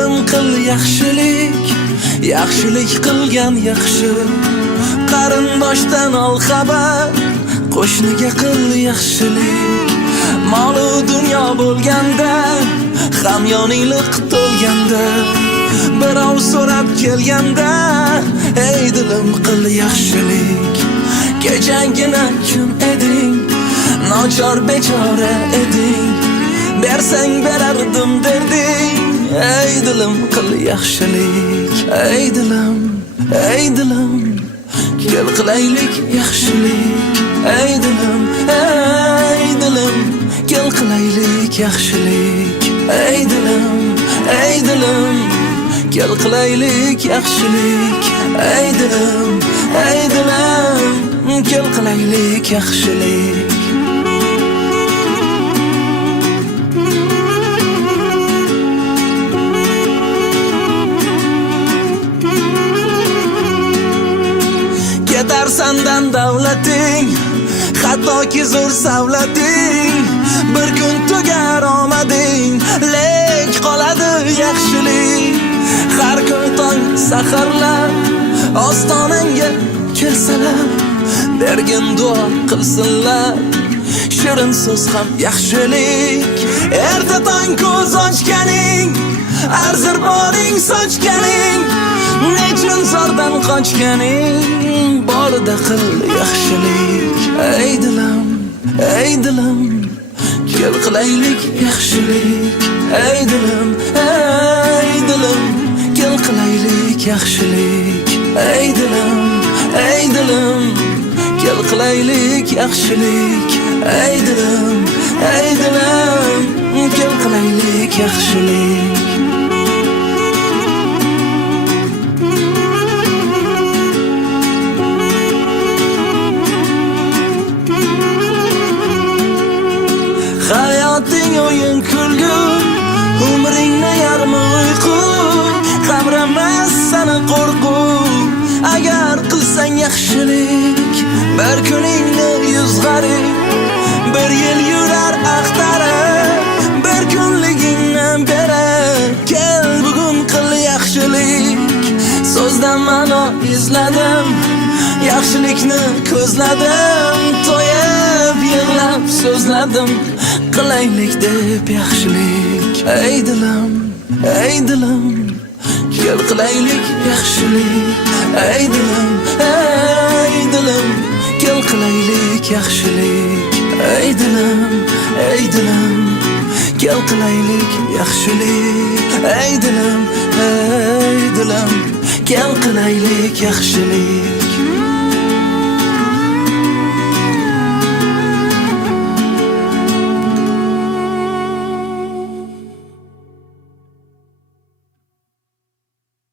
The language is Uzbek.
dilim qil yaxshilik, yaxshilik qilgan yaxshi. Qarindoshdan ol xabar, qo'shniga qil yaxshilik. Mol-u dunyo bo'lganda, hamyoninglik to'lganda, birov so'rab kelganda, ey dilim qil yaxshilik. Kechagina kim eding, nochor bechora eding, bersang berardim derding. Ey dilim qil yaxshilik, ey dilim, ey dilim, kel qilaylik yaxshilik. Ey dilim, ey dilim, kel qilaylik yaxshilik. Ey dilim, ey dilim, kel qilaylik yaxshilik. Ey dilim, ey dilim, kel qilaylik yaxshilik. Ketar sandan davlating, hattoki zo'r savlating, bir kun tugar omading, lek qoladi yaxshilik. Har kun tong saharlab ostonangga kelsalar, bergin duo qilsinlar, shirin so'z ham yaxshilik. Erta tong ko'z ochganing, arzir boring sochganing, nechun zordan qochganing, borida qil yaxshilik. Ey dilim, ey dilim, kel qilaylik yaxshilik. Ey dilim, ey dilim, kel qilaylik yaxshilik. Ey dilim, ey dilim, kel qilaylik yaxshilik. Ey dilim, ey dilim, kel qilaylik yaxshilik. Hayoting o'yin kulgu, umringni yarmi uyqu, qamramas seni qo'rquv. Agar qilsang yaxshilik, bir kuningni yuz g'arib, bir yil yurar axtarib, bir kunligingni berib. Kel bugun qil yaxshilik, so'zdan ma'no izladim, yaxshilikni ko'zladim, to'yib yig'lab so'zladim, qilaylik deb yaxshilik. Ey dilim, ey dilim, kel qilaylik yaxshilik. Ey dilim, ey dilim, kel qilaylik yaxshilik. Ey dilim, ey dilim, kel qilaylik yaxshilik. Ey dilim, ey dilim, kel qilaylik yaxshilik.